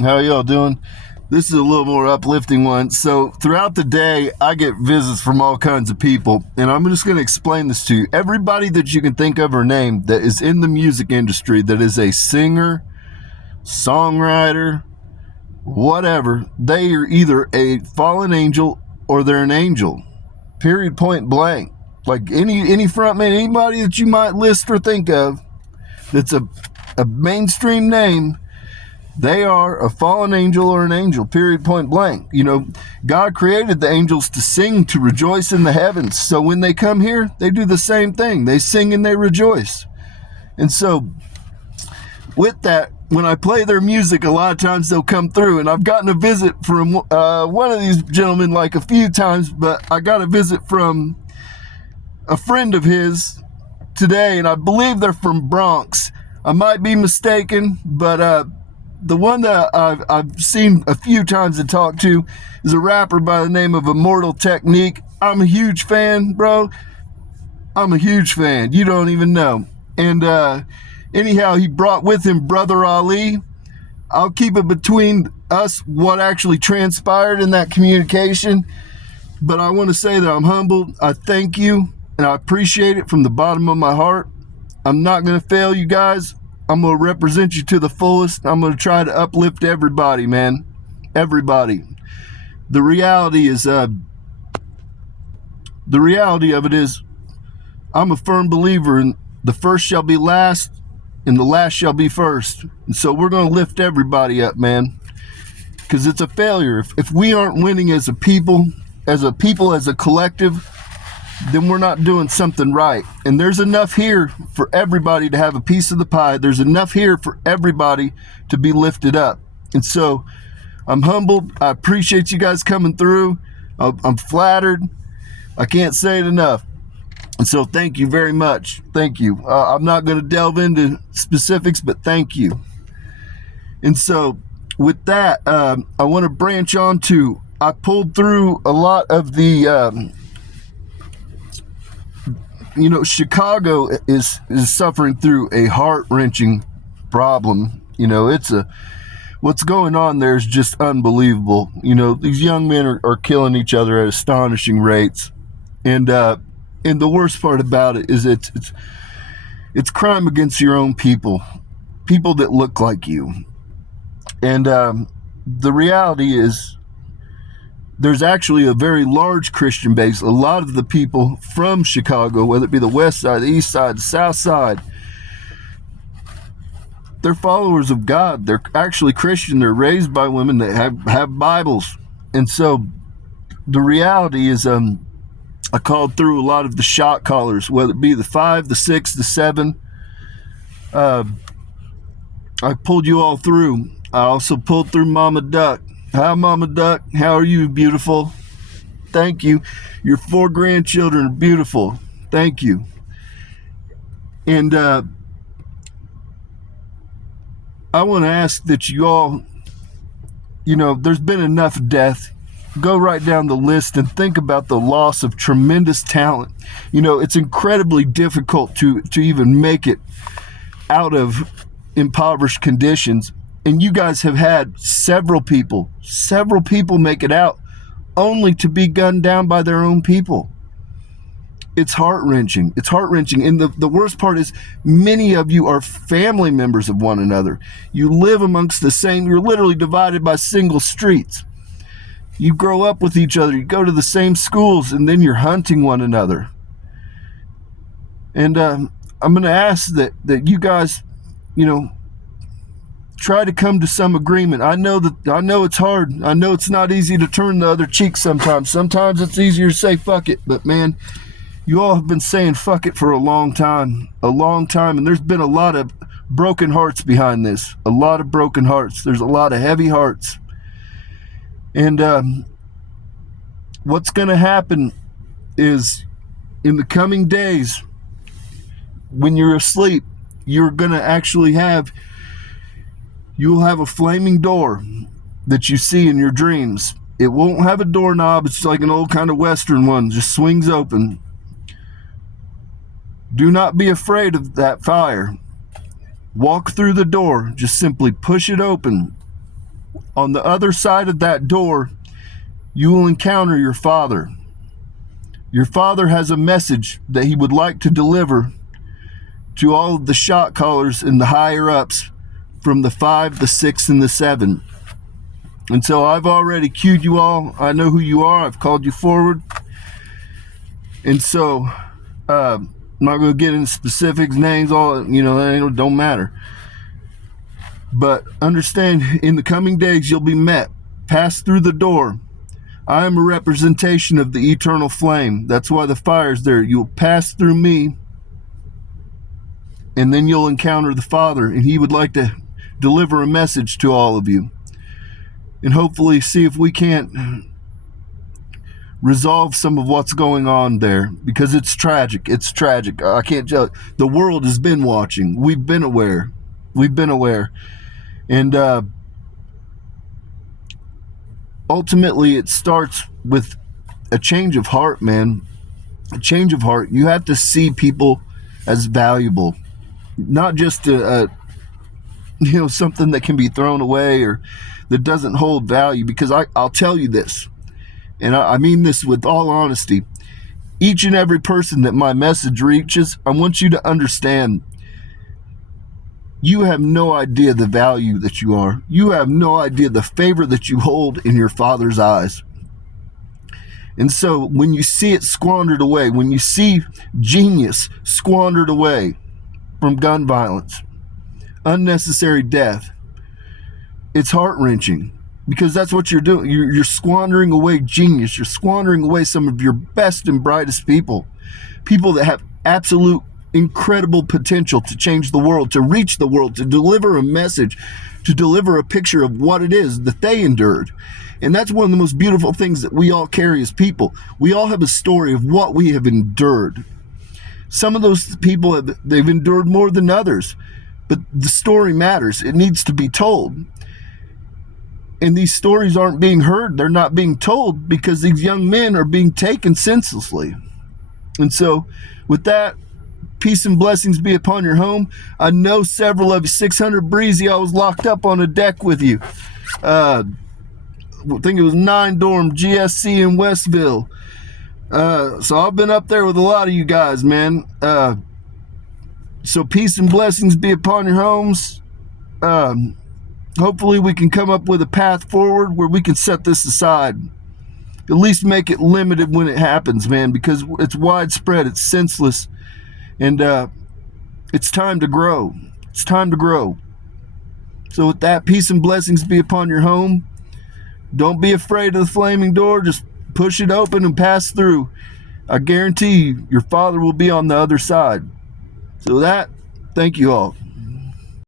How y'all doing? This is a little more uplifting one. So throughout the day, I get visits from all kinds of people, and I'm just going to explain this to you. Everybody that you can think of or name that is in the music industry, that is a singer, songwriter, whatever, they are either a fallen angel or they're an angel. Period, point blank. Like any frontman, anybody that you might list or think of that's a mainstream name, they are a fallen angel or an angel, period, point blank. You know, God created the angels to sing, to rejoice in the heavens. So when they come here, they do the same thing. They sing and they rejoice. And so with that, when I play their music, a lot of times they'll come through. And I've gotten a visit from one of these gentlemen like a few times, but I got a visit from a friend of his today, and I believe they're from Bronx. I might be mistaken, but the one that I've seen a few times and talked to is a rapper by the name of Immortal Technique. I'm a huge fan, bro. I'm a huge fan. You don't even know. And anyhow, he brought with him Brother Ali. I'll keep it between us what actually transpired in that communication. But I want to say that I'm humbled. I thank you, and I appreciate it from the bottom of my heart. I'm not going to fail you guys. I'm going to represent you to the fullest. I'm going to try to uplift everybody, man. Everybody. The reality of it is, I'm a firm believer in the first shall be last and the last shall be first. And so we're going to lift everybody up, man. Because it's a failure. If we aren't winning as a people, as a collective, then we're not doing something right. And there's enough here for everybody to have a piece of the pie. There's enough here for everybody to be lifted up. And so I'm humbled. I appreciate you guys coming through. I'm flattered. I can't say it enough. And so thank you very much. Thank you. I'm not going to delve into specifics, but thank you. And so with that, I want to branch on to, I pulled through a lot of the Chicago is suffering through a heart-wrenching problem. What's going on there is just unbelievable. These young men are killing each other at astonishing rates. And the worst part about it is it's crime against your own people that look like you. And the reality is, there's actually a very large Christian base. A lot of the people from Chicago, whether it be the west side, the east side, the south side, they're followers of God. They're actually Christian. They're raised by women that have Bibles. And so the reality is, I called through a lot of the shot callers, whether it be the 5, the 6, the 7. I pulled you all through. I also pulled through Mama Duck. Hi, Mama Duck. How are you, beautiful? Thank you. Your 4 grandchildren are beautiful. Thank you. And I want to ask that you all, there's been enough death. Go right down the list and think about the loss of tremendous talent. It's incredibly difficult to even make it out of impoverished conditions. And you guys have had several people make it out only to be gunned down by their own people. It's heart-wrenching. And the worst part is, many of you are family members of one another. You live amongst you're literally divided by single streets. You grow up with each other. You go to the same schools, and then you're hunting one another. And I'm going to ask that you guys, try to come to some agreement. I know it's hard. I know it's not easy to turn the other cheek sometimes. Sometimes it's easier to say fuck it. But man, you all have been saying fuck it for a long time. And there's been a lot of broken hearts behind this. A lot of broken hearts. There's a lot of heavy hearts. And what's going to happen is, in the coming days, when you're asleep, you're going to actually you'll have a flaming door that you see in your dreams. It won't have a doorknob. It's like an old kind of Western one, just swings open. Do not be afraid of that fire. Walk through the door. Just simply push it open. On the other side of that door, you will encounter your Father. Your Father has a message that he would like to deliver to all of the shot callers and the higher ups from the 5, the 6, and the 7. And so I've already cued you all. I know who you are. I've called you forward. And so I'm not going to get into specifics, names, all, it don't matter. But understand, in the coming days, you'll be met. Pass through the door. I am a representation of the eternal flame. That's why the fire's there. You'll pass through me, and then you'll encounter the Father, and he would like to deliver a message to all of you. And hopefully see if we can't resolve some of what's going on there, because it's tragic. It's tragic. I can't judge. The world has been watching. We've been aware. And ultimately, it starts with a change of heart, man. A change of heart. You have to see people as valuable, not just something that can be thrown away or that doesn't hold value. Because I'll tell you this, and I mean this with all honesty. Each and every person that my message reaches, I want you to understand, you have no idea the value that you are. You have no idea the favor that you hold in your Father's eyes. And so when you see it squandered away, when you see genius squandered away from gun violence, unnecessary death, it's heart-wrenching, because that's what you're doing. You're squandering away genius. You're squandering away some of your best and brightest people that have absolute incredible potential to change the world, to reach the world, to deliver a message, to deliver a picture of what it is that they endured. And that's one of the most beautiful things that we all carry as people. We all have a story of what we have endured. Some of those people, they've endured more than others, but the story matters. It needs to be told. And these stories aren't being heard. They're not being told because these young men are being taken senselessly. And so with that, peace and blessings be upon your home. I know several of you, 600 Breezy, I was locked up on a deck with you. I think it was 9 Dorm, GSC in Westville. So I've been up there with a lot of you guys, man. So peace and blessings be upon your homes. Hopefully we can come up with a path forward where we can set this aside. At least make it limited when it happens, man, because it's widespread, it's senseless, and it's time to grow. It's time to grow. So with that, peace and blessings be upon your home. Don't be afraid of the flaming door. Just push it open and pass through. I guarantee you, your Father will be on the other side. So with that, thank you all.